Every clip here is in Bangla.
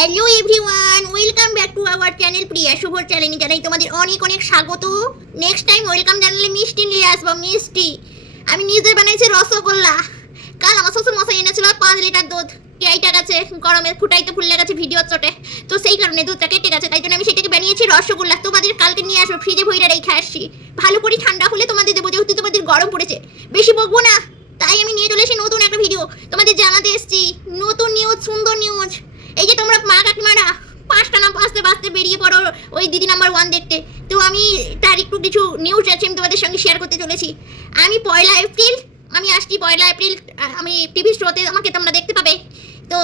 Hello everyone, welcome back to our channel Priya শুভর চ্যানেলে জানাই তোমাদের অনেক অনেক স্বাগত। নেক্সট টাইম ওয়েলকাম জানালে মিষ্টি নিয়ে আসবো, মিষ্টি। আমি নিজে বানাইছি রসগোল্লা। কাল আমার শ্বশুর মশাই এনেছিল 5 লিটার দুধ, কেটে গেছে গরমে, ফুটাইতে ফুলে গেছে ভিডিও চটে, তো সেই কারণে দুধটা কেটে গেছে, তাই জন্য আমি সেটাকে বানিয়েছি রসগোল্লা। তোমাদের কালকে নিয়ে আসবো, ফ্রিজে ভরে রেখে আসছি, ভালো করে ঠান্ডা হলে তোমাদের দেবো, যেহেতু তোমাদের গরম পড়েছে, বেশি বকবো না, তাই আমি নিয়ে চলে এসেছি নতুন একটা ভিডিও তোমাদের জানাতে এসেছি। নতুন নিউজ, সুন্দর নিউজ। এই যে তোমরা মা কাকিমারা 5টা না বাজতে বেরিয়ে পড়ো ওই দিদি নাম্বার 1 দেখতে, তো আমি তার একটু কিছু নিউজ আছে আমি তোমাদের সঙ্গে শেয়ার করতে চলেছি। আমি 1 এপ্রিল আমি আসছি, 1 এপ্রিল আমি টিভি শোতে আমাকে তোমরা দেখতে পাবে। তো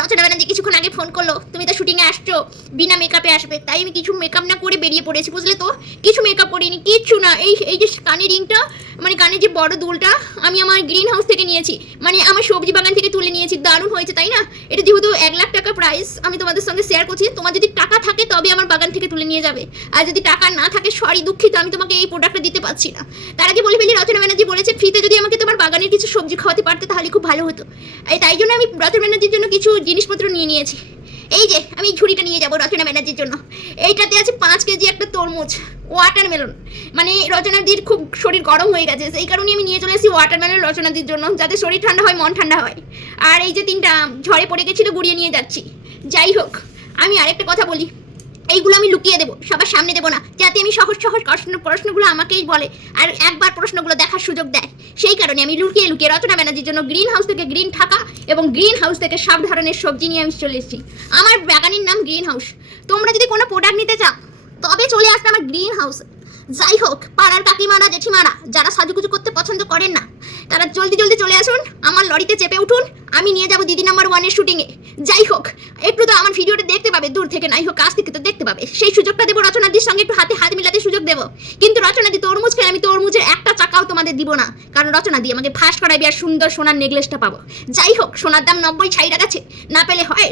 রচনা ব্যানার্জি কিছুক্ষণ আগে ফোন করলো, তুমি তো শুটিংয়ে আসছো, বিনা মেকআপে আসবে, তাই আমি কিছু মেকআপ না করে বেরিয়ে পড়েছি, বুঝলে তো। কিছু মেকআপ করিনি, কিচ্ছু না। এই যে কানের রিংটা, মানে কানের যে বড় দুলটা আমি আমার গ্রিন হাউস থেকে নিয়েছি, মানে আমার সবজি বাগান থেকে তুলে নিয়েছি। দারুণ হয়েছে তাই না? এটা যেহেতু 1 লাখ টাকা প্রাইস, আমি তোমাদের সঙ্গে শেয়ার করছি। তোমার যদি টাকা থাকে তবে আমার বাগান থেকে তুলে নিয়ে যাবে, আর যদি টাকা না থাকে সরি, দুঃখিত, আমি তোমাকে এই প্রোডাক্টটা দিতে পারছি না। তার আগে বলে ফেলি, রচনা ব্যানার্জি বলেছে ফ্রিতে যদি আমাকে তোমার বাগানের কিছু সবজি খাওয়াতে পারতে তাহলে খুব ভালো হতো। তাই জন্য আমি রচনা ব্যানার্জির জন্য কিছু জিনিসপত্র নিয়ে নিয়েছি। এই যে আমি ঝুড়িটা নিয়ে যাবো রচনা ব্যানার্জির জন্য। এইটাতে আছে 5 কেজি একটা তরমুজ, ওয়াটারমেলন, মানে রচনাদির খুব শরীর গরম হয়ে গেছে, সেই কারণে আমি নিয়ে চলে এসেছি ওয়াটারমেলন রচনাদির জন্য, যাতে শরীর ঠান্ডা হয়, মন ঠান্ডা হয়। আর এই যে 3টা আম ঝড়ে পড়ে গেছিলো, গুড়িয়ে নিয়ে যাচ্ছি। যাই হোক, আমি আরেকটা কথা বলি, এইগুলো আমি লুকিয়ে দেবো, সবার সামনে দেবো না, যাতে আমি সহজ সহজ প্রশ্নগুলো আমাকেই বলে আর একবার প্রশ্নগুলো দেখার সুযোগ দেয়, সেই কারণে আমি লুকিয়ে লুকিয়ে রচনা ব্যানার্জির জন্য গ্রিন হাউস থেকে গ্রিন ঢাকা এবং গ্রিন হাউস থেকে সব ধরনের সবজি নিয়ে আমি চলে এসেছি। আমার বাগানের নাম গ্রিন হাউস। তোমরা যদি কোনো প্রোডাক্ট নিতে চাও তবে চলে আসবে আমার গ্রিন হাউসে। যাই হোক, পাড়ার কাকিমারা জেঠিমারা যারা সাজুগুজু করতে পছন্দ করেন না, তারা জলদি জলদি চলে আসুন, আমার লরিতে চেপে উঠুন, আমি নিয়ে যাবো দিদি নাম্বার 1 এর শুটিংয়ে। যাই হোক, একটু তো আমার ভিডিওটা দেখতে পাবে, দূর থেকে নাই হোক কাছ থেকে তো দেখতে পাবে, সেই সুযোগটা দেবো। রচনাদির সঙ্গে একটু হাতে হাত মিলাতে সুযোগ দেবো, কিন্তু রচনাদি তরমুজ খেলে আমি তরমুজের একটা চাকাও তোমাদের দিব না, কারণ রচনাদি আমাকে ফাঁস করাইবে আর সুন্দর সোনার নেকলেসটা পাবো। যাই হোক, সোনার দাম 90 ছাইরা গেছে, না পেলে হয়।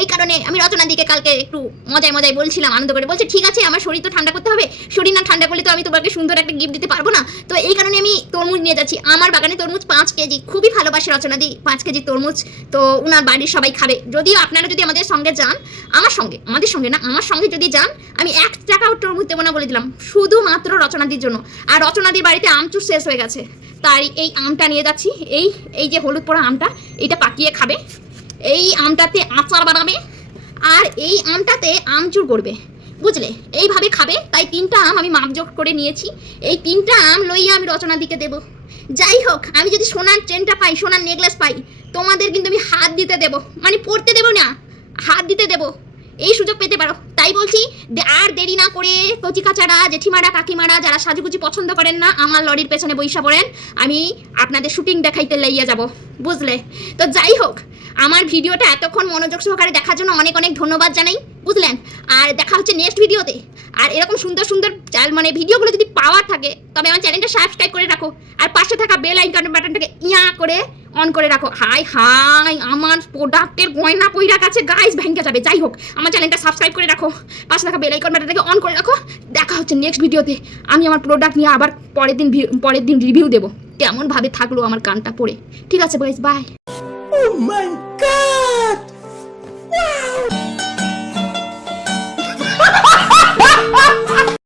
এই কারণে আমি রচনাদিকে কালকে একটু মজায় মজায় বলছিলাম, আনন্দ করে বলছে ঠিক আছে, আমার শরীর তো ঠান্ডা করতে হবে, শরীর না ঠান্ডা করলে তো আমি তোমাকে সুন্দর একটা গিফট দিতে পারবো না, তো এই কারণে আমি তরমুজ নিয়ে যাচ্ছি। আমার বাগানে তরমুজ 5 কেজি, খুবই ভালোবাসে রচনাদি 5 কেজি তরমুজ, তো ওনার বাড়ির সবাই খাবে। যদিও আপনারা যদি আমাদের সঙ্গে যান, আমার সঙ্গে যদি যান, আমি 1 টাকাও তরমুজ দেবো না বলে দিলাম, শুধুমাত্র রচনাদির জন্য। আর রচনাদির বাড়িতে আমচুর শেষ হয়ে গেছে, তাই এই আমটা নিয়ে যাচ্ছি। এই যে হলুদ পোড়া আমটা, এটা পাকিয়ে খাবে, এই আমটাতে আচার বানাবে, আর এই আমটাতে আমচুর করবে, বুঝলে, এইভাবে খাবে। তাই 3টা আম আমি মাপজোক করে নিয়েছি, এই 3টা আম লইয়া আমি রচনাদিকে দেবো। যাই হোক, আমি যদি সোনার চেনটা পাই, সোনার নেকলেস পাই, তোমাদের কিন্তু আমি হাত দিতে দেবো, মানে পড়তে দেবো না, হাত দিতে দেবো, এই সুযোগ পেতে পারো। তাই বলছি, আর দেরি না করে কচিকাচারা জেঠিমারা কাকিমারা যারা সাজুগুজি পছন্দ করেন না, আমার লরির পেছনে বইসা পড়েন, আমি আপনাদের শুটিং দেখাইতে লইয়া যাব, বুঝলে। তো যাই হোক, আমার ভিডিওটা এতক্ষণ মনোযোগ সহকারে দেখার জন্য অনেক অনেক ধন্যবাদ জানাই, বুঝলেন। আর দেখা হচ্ছে নেক্সট ভিডিওতে। আর এরকম সুন্দর সুন্দর মানে ভিডিওগুলো যদি পাওয়ার থাকে তবে আমার চ্যানেলটা সাবস্ক্রাইব করে রাখো, আর পাশে থাকা বেল আইকন বাটনটাকে করে অন করে রাখো। হাই আমার প্রোডাক্টের গয়না পইরা কাছে গাইস ভেঙে যাবে। যাই হোক, আমার চ্যানেলটা সাবস্ক্রাইব করে রাখো, পাশে থাকা বেল আইকন বাটনটাকে অন করে রাখো। দেখা হচ্ছে নেক্সট ভিডিওতে। আমি আমার প্রোডাক্ট নিয়ে আবার পরের দিন রিভিউ দেবো, কেমন ভাবে থাকলো আমার কানটা পড়ে। ঠিক আছে guys, bye. Oh my god! Wow!